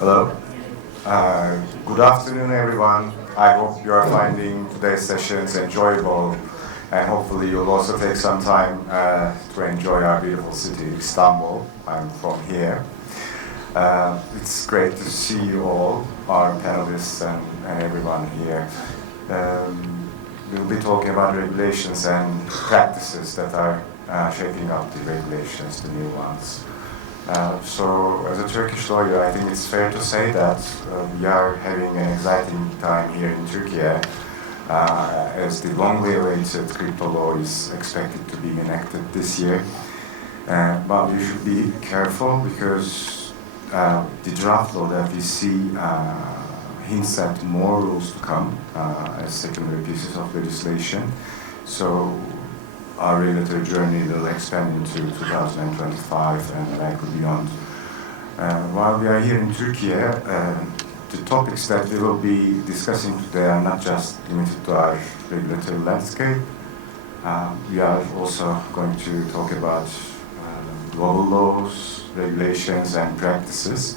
Hello. Good afternoon, everyone. I hope you are finding today's sessions enjoyable, and hopefully you'll also take some time to enjoy our beautiful city, Istanbul. I'm from here. It's great to see you all, our panelists and everyone here. We'll be talking about regulations and practices that are shaping up the regulations, the new ones. So, as a Turkish lawyer, I think it's fair to say that we are having an exciting time here in Turkey, as the longly awaited crypto law is expected to be enacted this year. But we should be careful because the draft law that we see hints at more rules to come as secondary pieces of legislation. So, our regulatory journey will expand into 2025 and likely beyond. While we are here in Turkey, the topics that we will be discussing today are not just limited to our regulatory landscape. We are also going to talk about global laws, regulations, and practices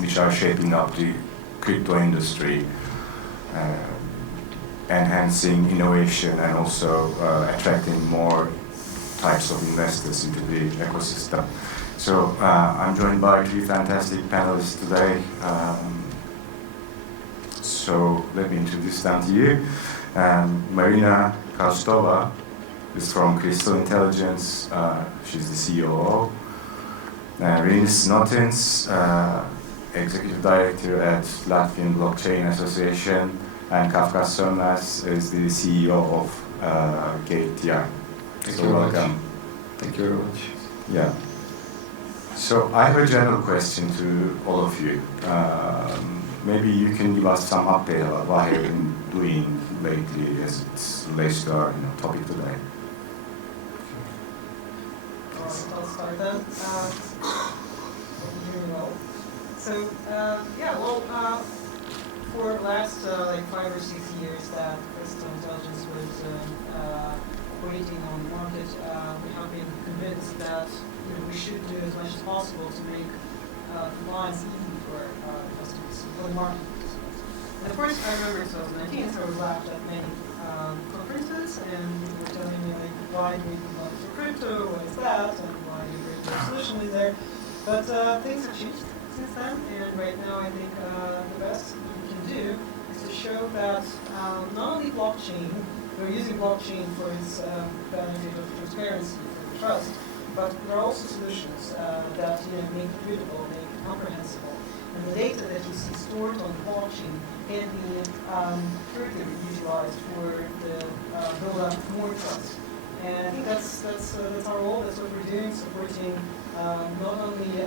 which are shaping up the crypto industry, enhancing innovation and also attracting more types of investors into the ecosystem. So I'm joined by three fantastic panelists today. So let me introduce them to you. Marina Kostova is from Crystal Intelligence. She's the COO. Rinis Notins, Executive Director at Latvian Blockchain Association. And Kafkas Sönmez is the CEO of KTI. So welcome. Thank you very much. Yeah. So I have a general question to all of you. Maybe you can give us some update about what you've been doing lately as it relates to our topic today. I'll start then. So, for the last 5 or 6 years that Crystal Intelligence was operating on the market, we have been convinced that we should do as much as possible to make compliance easy for customers, for the market participants. And of course, I remember 2019, so I was laughed at many conferences, and people were telling me, why do we want for crypto, what is that, and why do you bring no solution in there? But things have changed since then, and right now I think the best do is to show that not only blockchain, we're using blockchain for its benefit of transparency, for trust, but there are also solutions that make it readable, make it comprehensible. And the data that you see stored on the blockchain can be further utilized for the build-up of more trust. And I think that's our role, that's what we're doing, supporting not only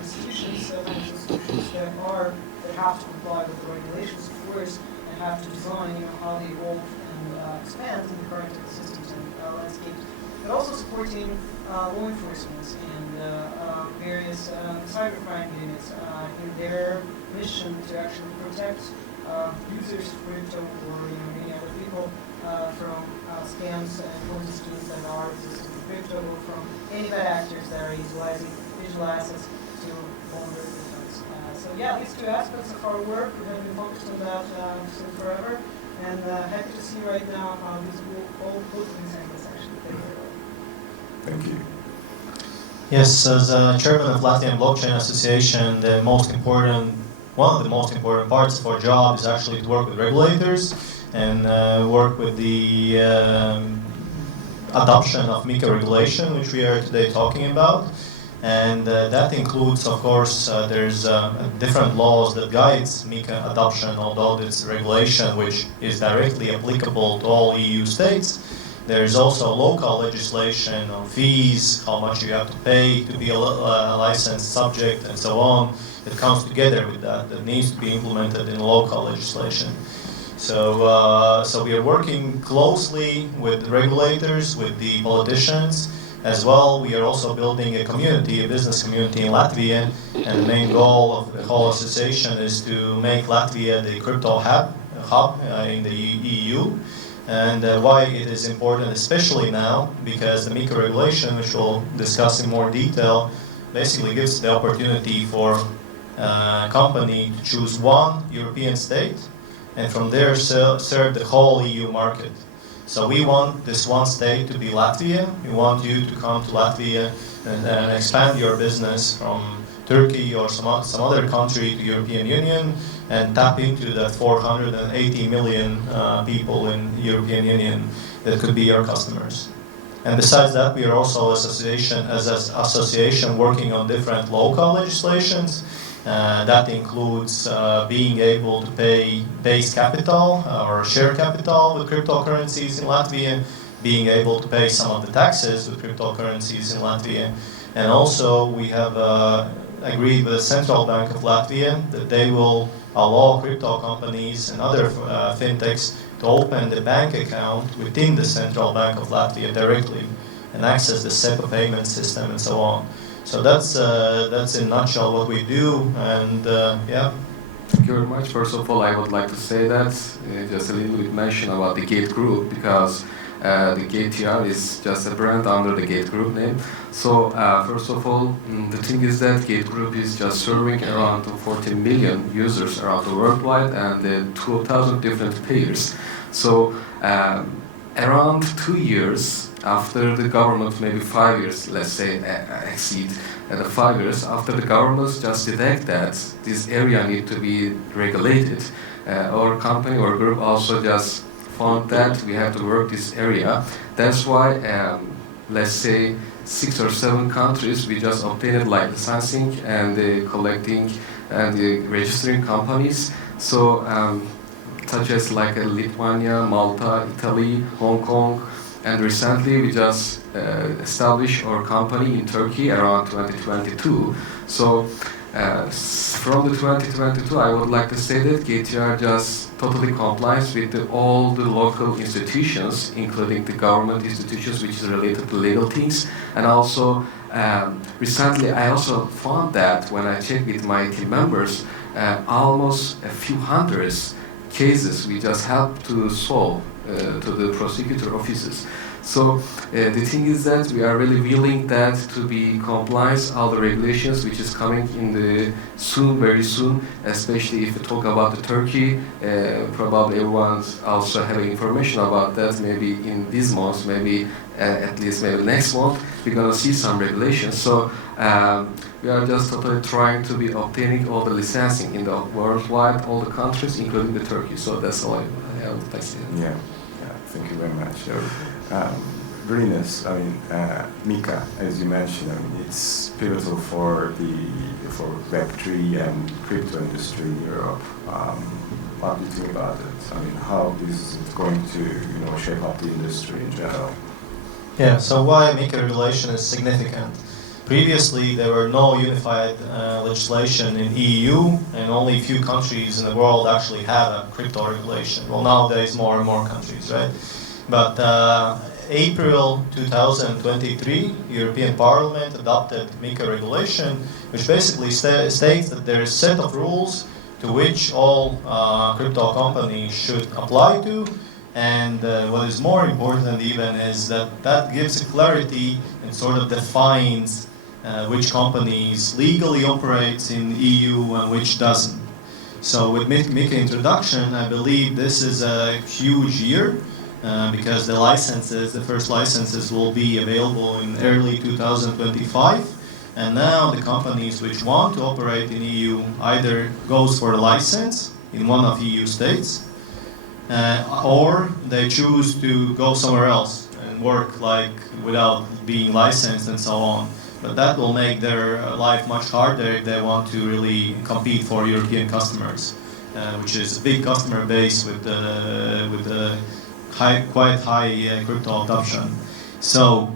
institutions, financial institutions that have to comply with the regulations, of course, and have to design how they evolve and expand in the current ecosystems and landscapes, but also supporting law enforcement and various cybercrime units in their mission to actually protect users of crypto or many other people from scams and Ponzi schemes that are existing in crypto, or from any bad actors that are utilizing digital assets to vulnerable victims. So yeah, these two aspects of our work, we have been focused on that since forever, and happy to see right now how these both of these angles actually play their role. Thank you. Yes, as chairman of Latvian Blockchain Association, one of the most important parts of our job is actually to work with regulators and work with the adoption of MiCA regulation, which we are today talking about. And that includes, of course, there's different laws that guides MiCA adoption, although it's regulation which is directly applicable to all EU states. There's also local legislation on fees, how much you have to pay to be a licensed subject, and so on. It comes together with that needs to be implemented in local legislation. So we are working closely with regulators, with the politicians. As well, we are also building a community, a business community in Latvia, and the main goal of the whole association is to make Latvia the crypto hub in the EU. And why it is important, especially now, because the MiCA regulation, which we'll discuss in more detail, basically gives the opportunity for company to choose one European state and from there serve the whole EU market. So we want this one state to be Latvia. We want you to come to Latvia and expand your business from Turkey or some other country to European Union and tap into that 480 million people in European Union that could be your customers. And besides that, we are also as an association working on different local legislations. That includes being able to pay base capital or share capital with cryptocurrencies in Latvia, being able to pay some of the taxes with cryptocurrencies in Latvia. And also we have agreed with the Central Bank of Latvia that they will allow crypto companies and other fintechs to open the bank account within the Central Bank of Latvia directly and access the SEPA payment system and so on. So that's in a nutshell what we do, and yeah. Thank you very much. First of all, I would like to say that just a little bit mention about the Gate Group, because the GateTR is just a brand under the Gate Group name. So first of all, the thing is that Gate Group is just serving around 40 million users around the worldwide and 2,000 different payers. So around 2 years after the government, maybe 5 years, let's say, exceed the 5 years, after the governments just detect that this area need to be regulated, our company or group also just found that we have to work this area. That's why, let's say, 6 or 7 countries, we just obtained like licensing and collecting and registering companies. So, such as like Lithuania, Malta, Italy, Hong Kong, and recently we just established our company in Turkey around 2022. So from the 2022, I would like to say that GateTR just totally complies with all the local institutions, including the government institutions, which is related to legal things. And also, recently I also found that when I checked with my team members, almost a few hundreds cases we just helped to solve to the prosecutor offices. So the thing is that we are really willing that to be compliant all the regulations which is coming in the soon, very soon, especially if we talk about the Turkey, probably everyone's also having information about that. Maybe in this month, maybe at least maybe next month, we're gonna see some regulations. So we are just totally trying to be obtaining all the licensing in the worldwide, all the countries, including the Turkey. So that's all I would like to say. Yeah, thank you very much. Really nice. I mean, Mika, as you mentioned, I mean, it's pivotal for Web3 and crypto industry in Europe. What do you think about it? I mean, how is it going to shape up the industry in general? Yeah. So why MiCA regulation is significant? Previously, there were no unified legislation in EU, and only a few countries in the world actually had a crypto regulation. Well, nowadays more and more countries, right? But April 2023, European Parliament adopted MiCA regulation, which basically states that there is a set of rules to which all crypto companies should apply to. And what is more important even is that gives a clarity and sort of defines which companies legally operates in EU and which doesn't. So with MiCA introduction, I believe this is a huge year because the first licenses will be available in early 2025. And now the companies which want to operate in EU either goes for a license in one of EU states, or they choose to go somewhere else and work like without being licensed and so on. But that will make their life much harder if they want to really compete for European customers, which is a big customer base with quite high crypto adoption. So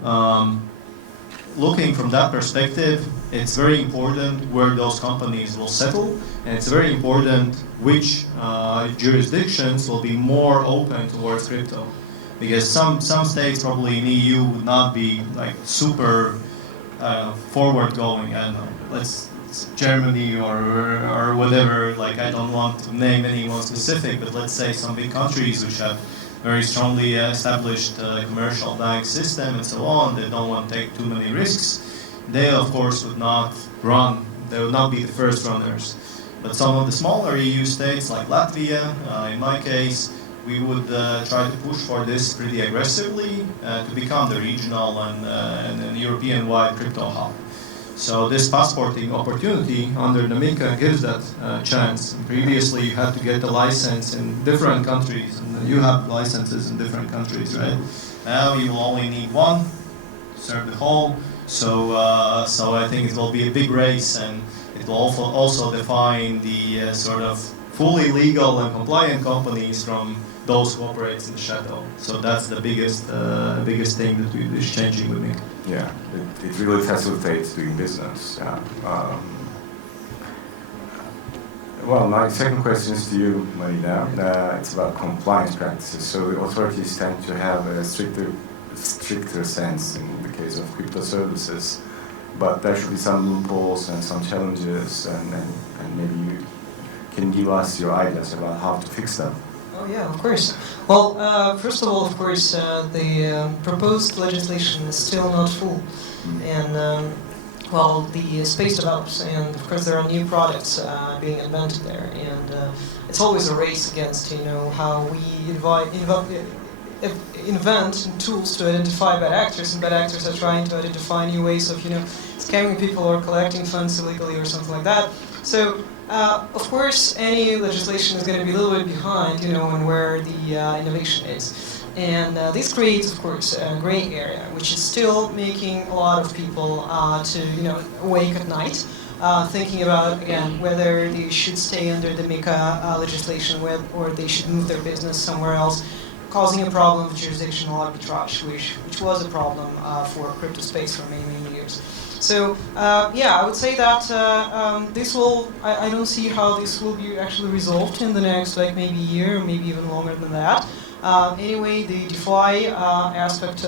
looking from that perspective, it's very important where those companies will settle, and it's very important which jurisdictions will be more open towards crypto. Because some states probably in EU would not be like super forward going. I don't know, it's Germany or whatever, like I don't want to name anyone specific, but let's say some big countries which have very strongly established commercial bank system and so on, they don't want to take too many risks. They of course would not run they will not be the first runners. But some of the smaller EU states, like Latvia, in my case, we would try to push for this pretty aggressively to become the regional and European-wide crypto hub. So this passporting opportunity under the MiCA gives that chance. Previously, you had to get the license in different countries, and you have licenses in different countries, right? Now you will only need one to serve the whole. So I think it will be a big race, and it will also define the sort of fully legal and compliant companies from those who operate in the shadow. So that's the biggest thing that is changing with MiCA. Yeah, it really facilitates doing business. Yeah. Well, my second question is to you, Marina. It's about compliance practices. So the authorities tend to have a stricter sense in the case of crypto services, but there should be some loopholes and some challenges, and maybe you can give us your ideas about how to fix them. Oh yeah, of course. Well, first of all, of course, the proposed legislation is still not full, and well, the space develops, and of course there are new products being invented there, and it's always a race against, how we invent tools to identify bad actors, and bad actors are trying to identify new ways of, scamming people or collecting funds illegally or something like that. So, of course, any legislation is going to be a little bit behind, on where the innovation is. And this creates, of course, a gray area, which is still making a lot of people to, awake at night, thinking about, again, whether they should stay under the MiCA legislation or they should move their business somewhere else, causing a problem of jurisdictional arbitrage, which was a problem for crypto space for many, many years. So, yeah, I would say that this will, I don't see how this will be actually resolved in the next, maybe year, or maybe even longer than that. Anyway, the DeFi aspect,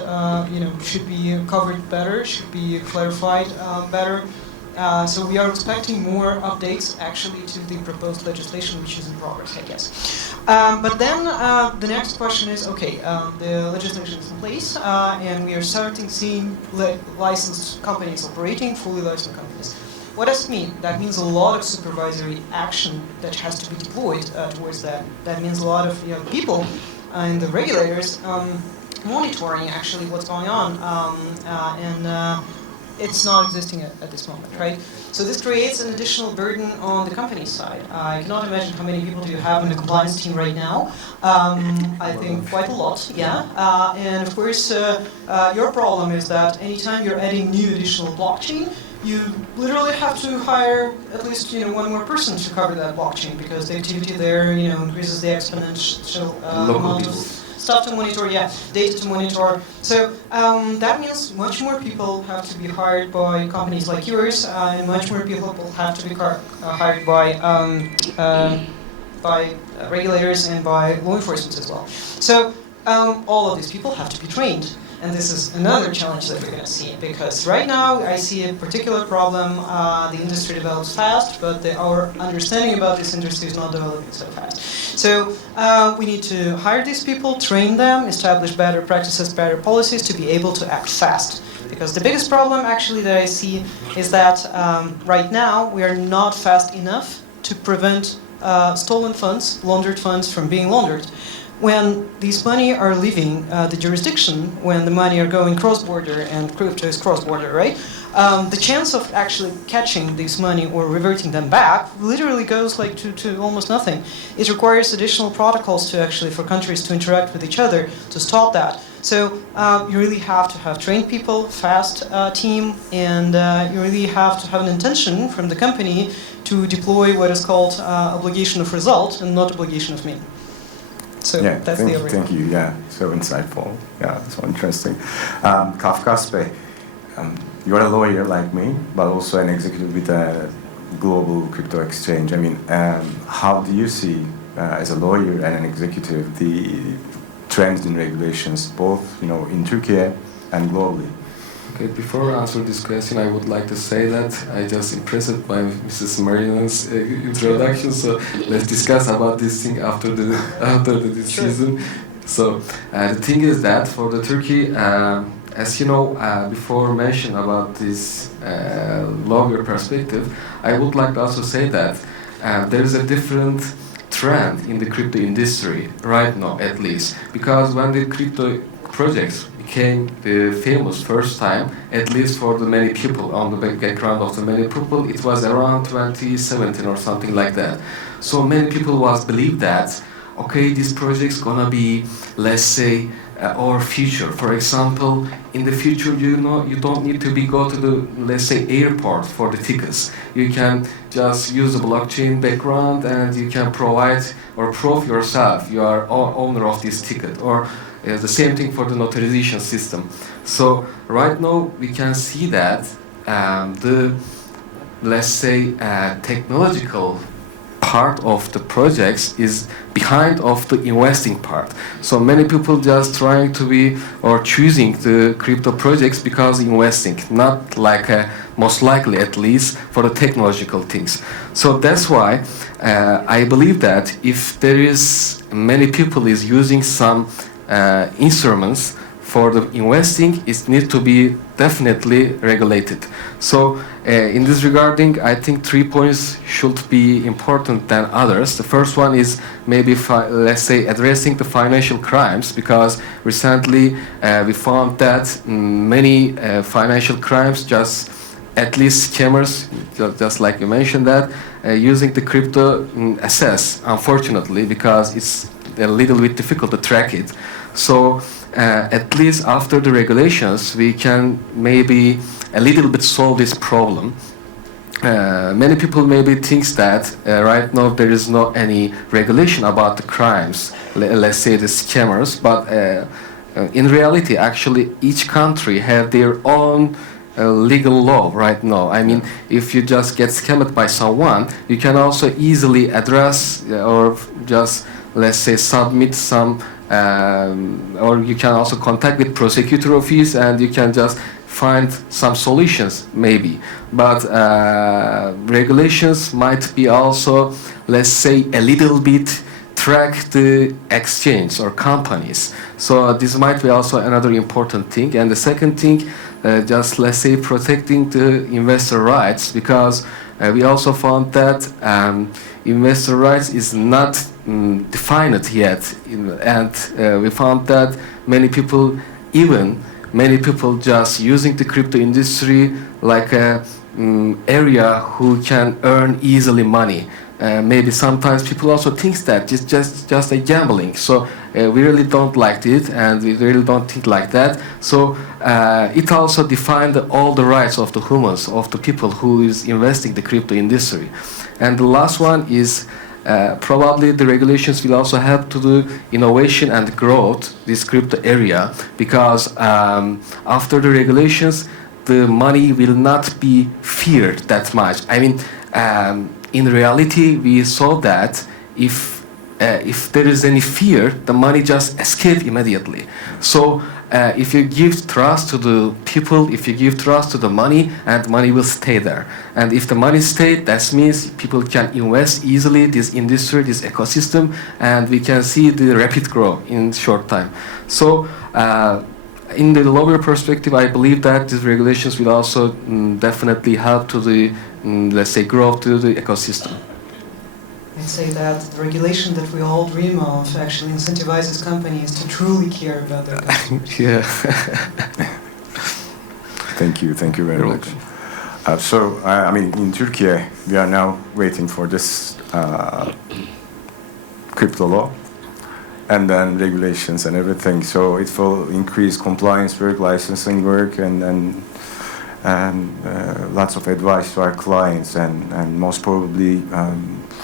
should be covered better, should be clarified better. So we are expecting more updates, actually, to the proposed legislation, which is in progress, I guess. But then the next question is, okay, the legislation is in place, and we are starting seeing licensed companies operating, fully licensed companies. What does it mean? That means a lot of supervisory action that has to be deployed towards that. That means a lot of people and the regulators monitoring actually what's going on, and it's not existing at this moment, right? So this creates an additional burden on the company side. I cannot imagine how many people do you have in the compliance team right now. I think quite a lot, yeah. And of course, your problem is that anytime you're adding new additional blockchain, you literally have to hire at least one more person to cover that blockchain, because the activity there increases the exponential amount of stuff to monitor, data to monitor. So that means much more people have to be hired by companies like yours, and much more people will have to be hired by regulators and by law enforcement as well. So all of these people have to be trained. And this is another challenge that we're going to see, because right now I see a particular problem. The industry develops fast, but our understanding about this industry is not developing so fast. So we need to hire these people, train them, establish better practices, better policies to be able to act fast. Because the biggest problem actually that I see is that right now we are not fast enough to prevent stolen funds, laundered funds from being laundered. When these money are leaving the jurisdiction, when the money are going cross-border, and crypto is cross-border, right? The chance of actually catching this money or reverting them back literally goes to almost nothing. It requires additional protocols for countries to interact with each other to stop that. So you really have to have trained people, fast team, and you really have to have an intention from the company to deploy what is called obligation of result and not obligation of mean. So yeah, that's thank you. Yeah, so insightful. Yeah, so interesting. Kafkas Bey, you're a lawyer like me, but also an executive with a global crypto exchange. I mean, how do you see, as a lawyer and an executive, the trends in regulations, both in Turkey and globally? Okay, before I answer this question, I would like to say that I just impressed by Mrs. Marina's introduction. So let's discuss about this thing after the decision. So the thing is that for the Turkey, as you know, before mentioned about this longer perspective, I would like to also say that there is a different trend in the crypto industry right now, at least, because when the crypto projects became famous first time, at least for the many people, on the background of the many people, it was around 2017 or something like that. So many people was believe that, okay, this project's gonna be, let's say, our future. For example, in the future, you know, you don't need to go to the, let's say, airport for the tickets. You can just use the blockchain background and you can provide or prove yourself you are owner of this ticket. Or the same thing for the notarization system. So right now we can see that the, let's say, technological part of the projects is behind of the investing part. So many people just trying to be or choosing the crypto projects because investing, not like most likely at least for the technological things. So that's why I believe that if there is many people is using some instruments for the investing, it needs to be definitely regulated. So in this regarding, I think 3 points should be important than others. The first one is maybe, let's say, addressing the financial crimes, because recently we found that many financial crimes, just at least scammers, just like you mentioned that, using the crypto assets, unfortunately, because it's a little bit difficult to track it. So at least after the regulations, we can maybe a little bit solve this problem. Many people maybe thinks that right now there is no any regulation about the crimes, let's say the scammers, but in reality, actually, each country have their own legal law right now. I mean, if you just get scammed by someone, you can also easily address or just, let's say, submit some or you can also contact with prosecutor office and you can just find some solutions maybe. But regulations might be also, let's say, a little bit track the exchange or companies. So this might be also another important thing. And the second thing, just let's say protecting the investor rights, because we also found that investor rights is not defined yet, and we found that many people just using the crypto industry like a area who can earn easily money. Maybe sometimes people also think that it's just a gambling. So we really don't like it, and we really don't think like that. So it also defined all the rights of the humans, of the people who is investing the crypto industry. And the last one is probably the regulations will also help to do innovation and growth this crypto area, because after the regulations, the money will not be feared that much. I mean, in reality, we saw that if there is any fear, the money just escapes immediately. So if you give trust to the people, if you give trust to the money, and money will stay there. And if the money stays, that means people can invest easily this industry, this ecosystem, and we can see the rapid growth in short time. So in the longer perspective, I believe that these regulations will also definitely help to the, let's say, growth to the ecosystem. I'd say that the regulation that we all dream of actually incentivizes companies to truly care about their customers. Yeah. Thank you very much. So, I mean, in Turkey, we are now waiting for this crypto law, and then regulations and everything. So it will increase compliance work, licensing work, and lots of advice to our clients, and most probably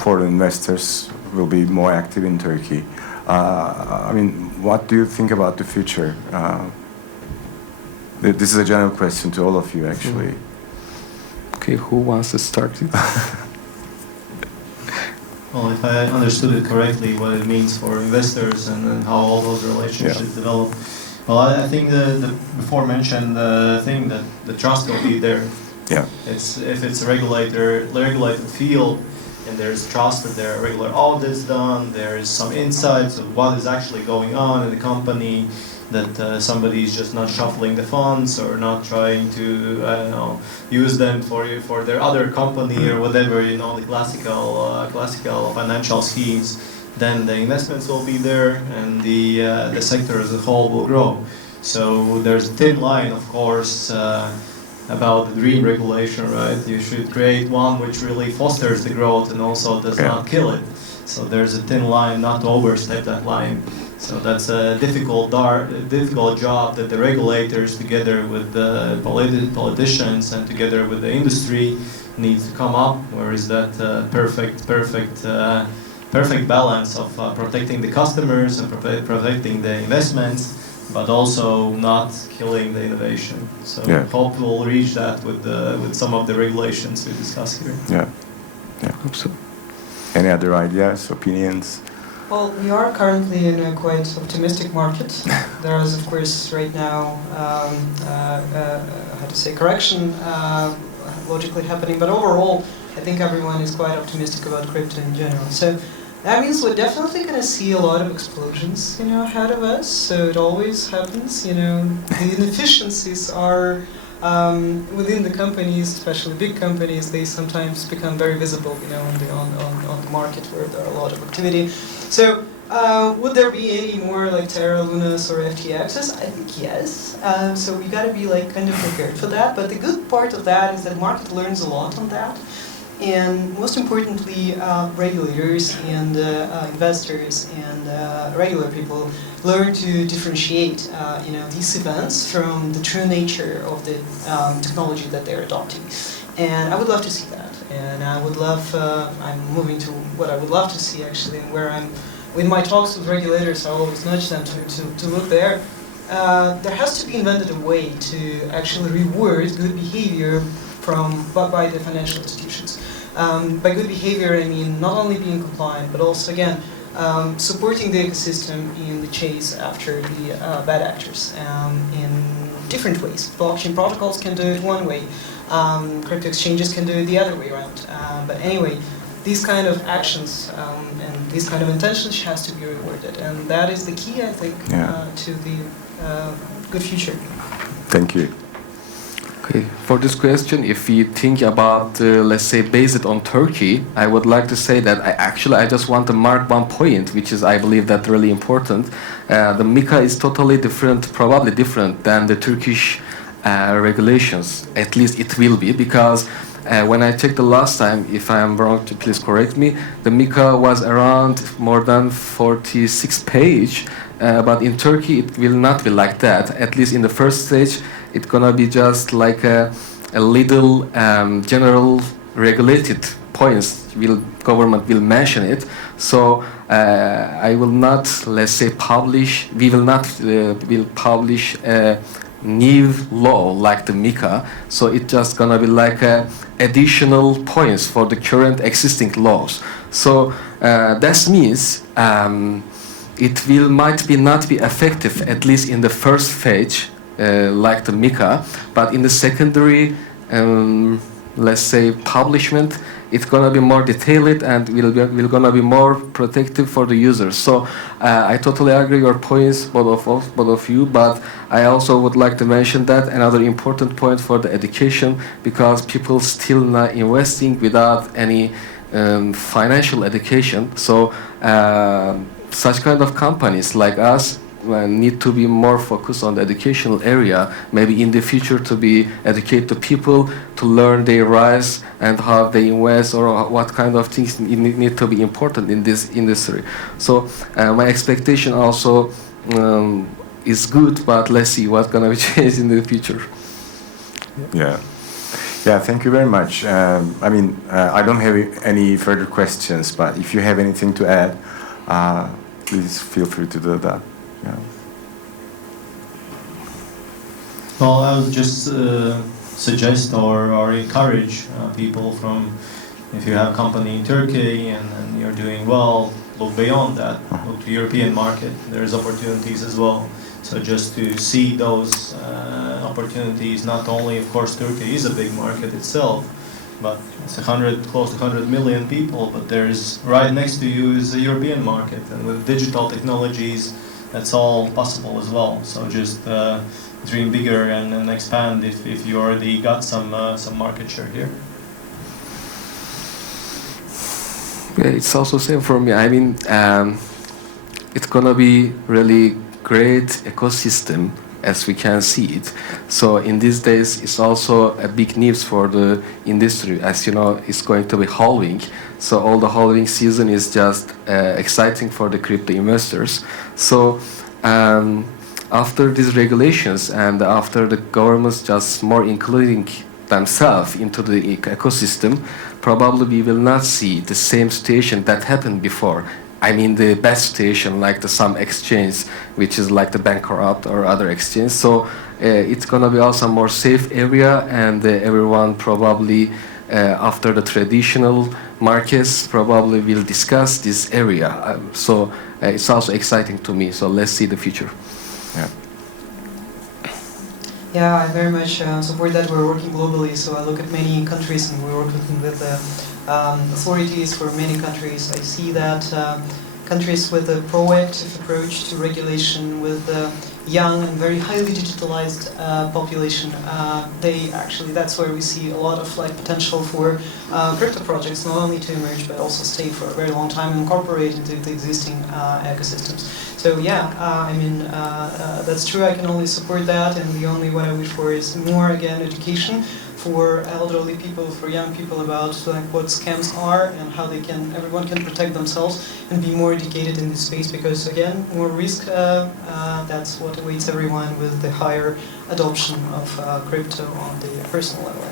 foreign investors will be more active in Turkey. I mean, what do you think about the future? This is a general question to all of you, actually. Okay, who wants to start it? Well, if I understood it correctly, what it means for investors and how all those relationships develop. Well, I think the before mentioned thing that the trust will be there. Yeah. If it's a regulated field, and there's trust that there are regular audits done, there is some insights of what is actually going on in the company, that somebody is just not shuffling the funds or not trying to use them for their other company or whatever, the classical financial schemes, then the investments will be there and the sector as a whole will grow. So there's a thin line, of course, about the dream regulation, right? You should create one which really fosters the growth and also does not kill it. So there's a thin line, not to overstep that line. So that's a difficult job that the regulators, together with the politicians and together with the industry, needs to come up. Where is that perfect balance of protecting the customers and protecting the investments, but also not killing the innovation. So hope we'll reach that with some of the regulations we discuss here. Yeah, absolutely. Any other ideas, opinions? Well, we are currently in a quite optimistic market. There is, of course, right now, correction logically happening, but overall, I think everyone is quite optimistic about crypto in general. So that means we're definitely going to see a lot of explosions, ahead of us. So it always happens, the inefficiencies are within the companies, especially big companies. They sometimes become very visible, on the market where there are a lot of activity. So would there be any more like Terra, Lunas, or FTXs? I think yes. So we got to be kind of prepared for that. But the good part of that is that the market learns a lot on that. And most importantly, regulators and investors and regular people learn to differentiate, these events from the true nature of the technology that they're adopting. And I would love to see that. And I would love, I'm moving to what I would love to see actually, and where I'm, with my talks with regulators, I always nudge them to look there. There has to be invented a way to actually reward good behavior by the financial institutions. By good behavior, I mean not only being compliant, but also, again, supporting the ecosystem in the chase after the bad actors in different ways. Blockchain protocols can do it one way. Crypto exchanges can do it the other way around. But anyway, these kind of actions and these kind of intentions has to be rewarded. And that is the key, I think, to the good future. Thank you. Okay, for this question, if we think about, let's say, based on Turkey, I would like to say that I just want to mark one point, which is, I believe, that really important. The MiCA is totally different, probably different than the Turkish regulations. At least it will be, because when I checked the last time, if I am wrong, please correct me, the MiCA was around more than 46 page, but in Turkey it will not be like that. At least in the first stage, it's gonna be just like a little general regulated points. Government will mention it. So I will not, let's say, publish. We will not will publish a new law like the MiCA. So it's just gonna be like additional points for the current existing laws. So that means it will might not be effective, at least in the first phase. Like the MiCA, but in the secondary, let's say, publishment, it's gonna be more detailed and will gonna be more protective for the users. So I totally agree your points, both of you. But I also would like to mention that another important point for the education, because people still not investing without any financial education. So such kind of companies like us need to be more focused on the educational area, maybe in the future to be educate the people to learn their rights and how they invest or what kind of things need to be important in this industry. So my expectation also is good, but let's see what's gonna be changed in the future. Yeah, thank you very much. I don't have any further questions, but if you have anything to add, please feel free to do that. Yeah. Well, I would just suggest or encourage people from, if you have a company in Turkey and you're doing well, look beyond that, look to European market. There's opportunities as well. So just to see those opportunities, not only, of course, Turkey is a big market itself, but it's close to 100 million people, but there's right next to you is the European market, and with digital technologies, that's all possible as well. So just dream bigger and expand if you already got some market share here. Yeah, it's also same for me. I mean, it's gonna be really great ecosystem as we can see it. So in these days, it's also a big news for the industry. As you know, it's going to be halving. So all the halving season is just exciting for the crypto investors. So after these regulations and after the governments just more including themselves into the ecosystem, probably we will not see the same situation that happened before. I mean the bad situation like some exchange which is like the bankrupt or other exchange. So it's gonna be also more safe area, and everyone probably after the traditional markets probably will discuss this area. So it's also exciting to me. So let's see the future. Yeah. Yeah, I very much support that. We're working globally, so I look at many countries and we work with authorities for many countries. I see that countries with a proactive approach to regulation, with a young and very highly digitalized population, that's where we see a lot of potential for crypto projects, not only to emerge but also stay for a very long time and incorporate into the existing ecosystems. So yeah, I mean, that's true. I can only support that, and the only what I wish for is more, again, education for elderly people, for young people about what scams are and how everyone can protect themselves and be more educated in this space, because again, more risk, that's what awaits everyone with the higher adoption of crypto on the personal level.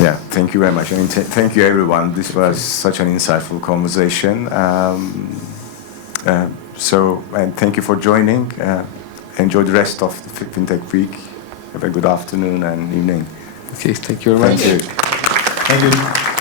Yeah, thank you very much. I mean, thank you everyone. This was such an insightful conversation. And thank you for joining. Enjoy the rest of the Fintech week. Have a good afternoon and evening. Okay, thank you very much. Thank you. Thank you.